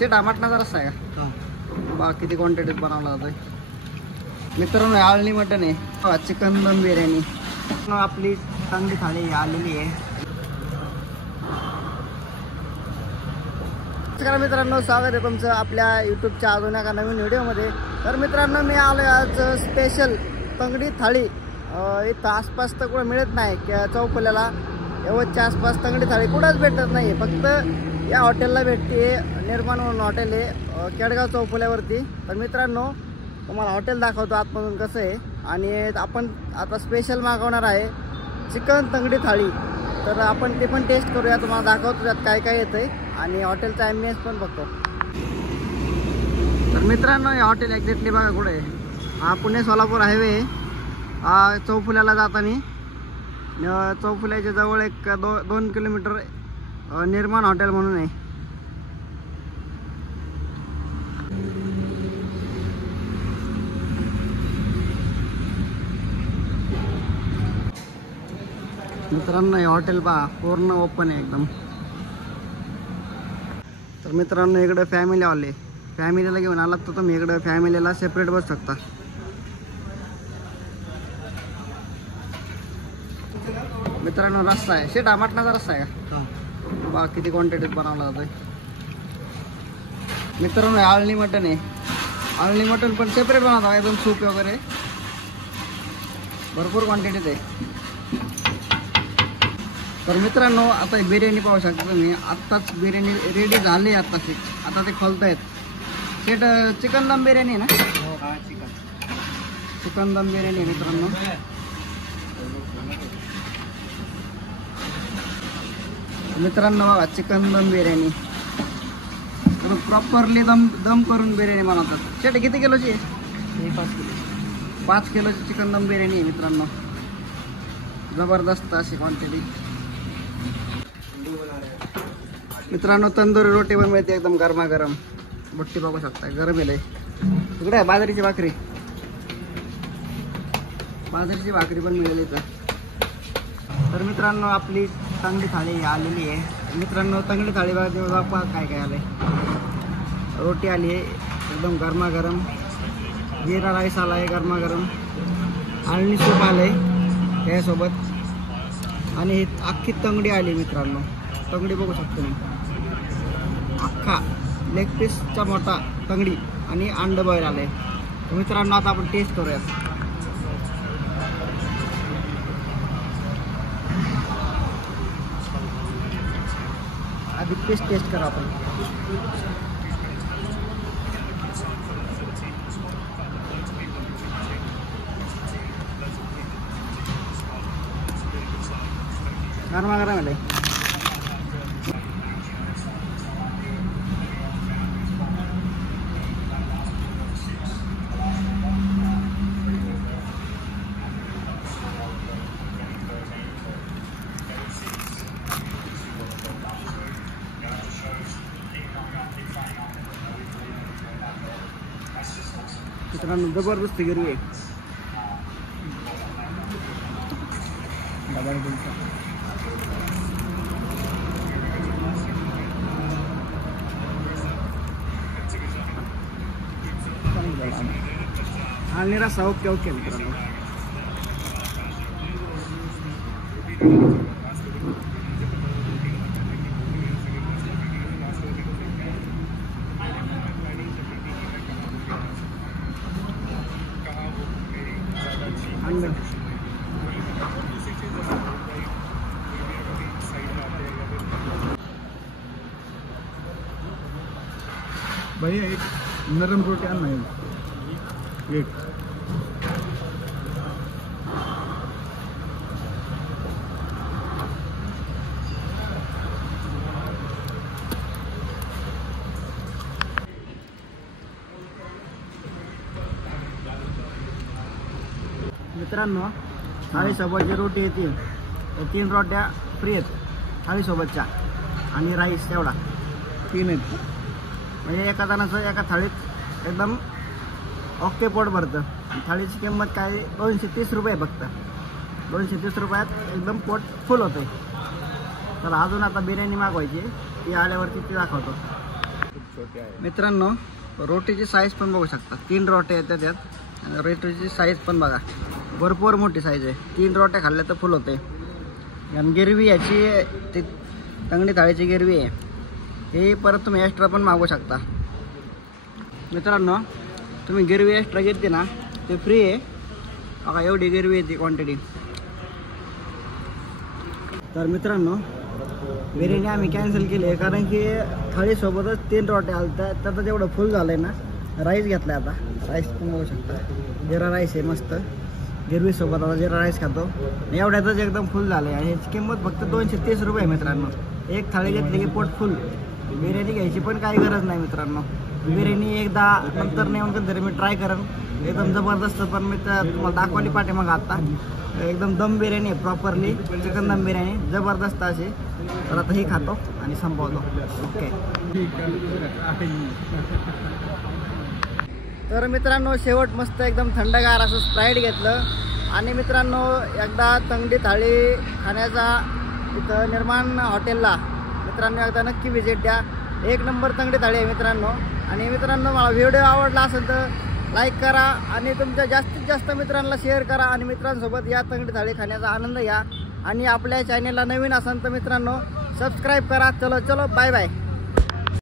शेटा मटणाचा रस्सा आहे का? बा किती क्वांटिटीत बनवला जातोय मित्रांनो. आळणी मटण आहे, चिकन दम बिर्याणी. आपली चांगली थाळी आलेली आहे. नमस्कार मित्रांनो, स्वागत आहे तुमचं आपल्या यूट्यूबच्या अजून एका नवीन व्हिडिओमध्ये. तर मित्रांनो, मी आलो आज स्पेशल तंगडी थाळी. इथं आसपास तर कुठं मिळत नाही, चौफुल्याला यवतच्या आसपास तंगडी थाळी कुठंच भेटत नाही. फक्त या हॉटेलला भेटते. निर्माण म्हणून हॉटेल आहे केडगाव चौफुल्यावरती. तर मित्रांनो, तुम्हाला हॉटेल दाखवतो आतमधून कसं आहे. आणि आपण आता स्पेशल मागवणार आहे चिकन तंगडी थाळी. तर आपण ते पण टेस्ट करूया, तुम्हाला दाखवतो त्यात काय काय येतं आहे आणि हॉटेलचा ॲम्बियन्स पण बघतो. तर मित्रांनो, हे हॉटेल एक्झॅक्टली बघा कुठे आहे. हा पुणे सोलापूर हायवे. हा चौफुल्याला जाताना चौफुल्याच्या जवळ एक 2 किलोमीटर निर्माण हॉटेल म्हणून आहे. मित्रांनो, हे हॉटेल पहा पूर्ण ओपन आहे एकदम. तर मित्रांनो, इकडे फॅमिली आले. फॅमिलीला घेऊन आलात तर तुम्ही इकडे फॅमिलीला सेपरेट बसू शकता. मित्रांनो, रस्सा आहे. शेटा मटणाचा रस्सा आहे का? बा किती क्वांटिटीत बनवला जातोय मित्रांनो. आळणी मटण आहे. आळणी मटण पण सेपरेट बनवता एकदम, सूप वगैरे भरपूर क्वांटिटीत आहे. तर मित्रांनो, आता बिर्याणी पाहू शकता तुम्ही. आत्ताच बिर्याणी रेडी झाली. आता ते खोलतायत. शेट चिकन दम बिर्याणी ना? चिकन दम बिर्याणी मित्रांनो. मित्रांनो बघा, चिकन दम बिर्याणी प्रॉपरली दम करून बिर्याणी बनवतात. शेट किती किलोची आहे? 5 किलोची चिकन दम बिर्याणी आहे मित्रांनो. जबरदस्त अशी क्वांटिटी. मित्रांनो, तंदुरी रोटी पण मिळते एकदम गरमागरम. भट्टी बघू शकता, गरम आहे. इकडे आहे बाजरीची भाकरी. बाजरीची भाकरी पण मिळेल इथं. तर मित्रांनो, आपली तंगडी थाळी आलेली आहे. मित्रांनो, तंगडी थाळी बघा काय काय आलंय. रोटी आली आहे एकदम गरमागरम. जिरा राईस आला आहे गरमागरम. आळणी सूप आलं आहे त्यासोबत. आणि ही अख्खी तंगडी आली मित्रांनो. तंगडी बघू शकतो मी. अख्खा लेग पीसचा मोठा तंगडी आणि अंड बॉईल आलं आहे. मित्रांनो, आता आपण टेस्ट करूयात. आधी पीस टेस्ट करा आपण. गरमागरम आले. मित्रांनो, जबरदस्त गिरवी आहे. आणि रस्सा ओके ओके मित्रांनो. भैया एक नरम रोटी आणा एक. मित्रांनो, थाळीसोबत जी रोटी येते त्या 3 रोट्या फ्री आहेत थाळीसोबतच्या. आणि राईस तेवढा 3 आहेत. म्हणजे एका जणाचं एका थाळीत एकदम ओके पोट भरतं. थाळीची किंमत काय 230 रुपये फक्त. 230 रुपयात एकदम पोट फुल होतं. तर अजून आता बिर्याणी मागवायची, ती आल्यावरती ती दाखवतो. छोटे आहे. मित्रांनो रोटीची साईज पण बघू शकता, 3 रोट्या येतात यात आणि रोटीची साईज पण बघा भरपूर मोठी साईज आहे. 3 रोट्या खाल्ल्या तर फुल होते. आणि गिरवी याची ती तंगडी थाळीची गिरवी आहे, हे परत तुम्ही एक्स्ट्रा पण मागू शकता. मित्रांनो तुम्ही गिरवी एक्स्ट्रा घेतली ना ते फ्री आहे बघा, एवढी गिरवी आहे ती क्वांटिटी. तर मित्रांनो बिर्याणी आम्ही कॅन्सल केली आहे कारण की थाळीसोबतच 3 रोट्या आल्या, त्याचं जेवढं फुल झालं आहे ना. राईस घेतला आहे आता, राईस पण बघू शकता, जिरा राईस आहे मस्त. गिरवीसोबत आता जिरा राईस खातो, एवढ्यातच एकदम फुल झालं आहे. आणि ह्याची किंमत फक्त 230 रुपये आहे मित्रांनो. एक थाळी घेतली की पोट फुल. बिर्याणी घ्यायची पण काही गरज नाही मित्रांनो. बिर्याणी एकदा नंतर नेऊन कधीतरी मी ट्राय करेन, एकदम जबरदस्त. पण मी तुम्हाला दाखवली पाठीमाग आता एकदम दम बिर्याणी आहे, प्रॉपरली चिकन दम बिर्याणी जबरदस्त अशी. तर आता ही खातो आणि संपवतो. ओके. तर मित्रांनो शेवट मस्त एकदम थंडगार असं स्प्राईट घेतलं. आणि मित्रांनो एकदा तंगडी थाळी खाण्याचा इथं निर्माण हॉटेलला मित्रांनो एकदा नक्की व्हिजिट द्या. 1 नंबर तंगडी थाळी आहे मित्रांनो. आणि मित्रांनो मला व्हिडिओ आवडला असेल तर लाईक करा आणि तुमच्या जास्तीत जास्त मित्रांना शेअर करा आणि मित्रांसोबत या तंगडी थाळी खाण्याचा आनंद घ्या. आणि आपल्या चॅनेलला नवीन असाल तर मित्रांनो सबस्क्राईब करा. चलो बाय बाय.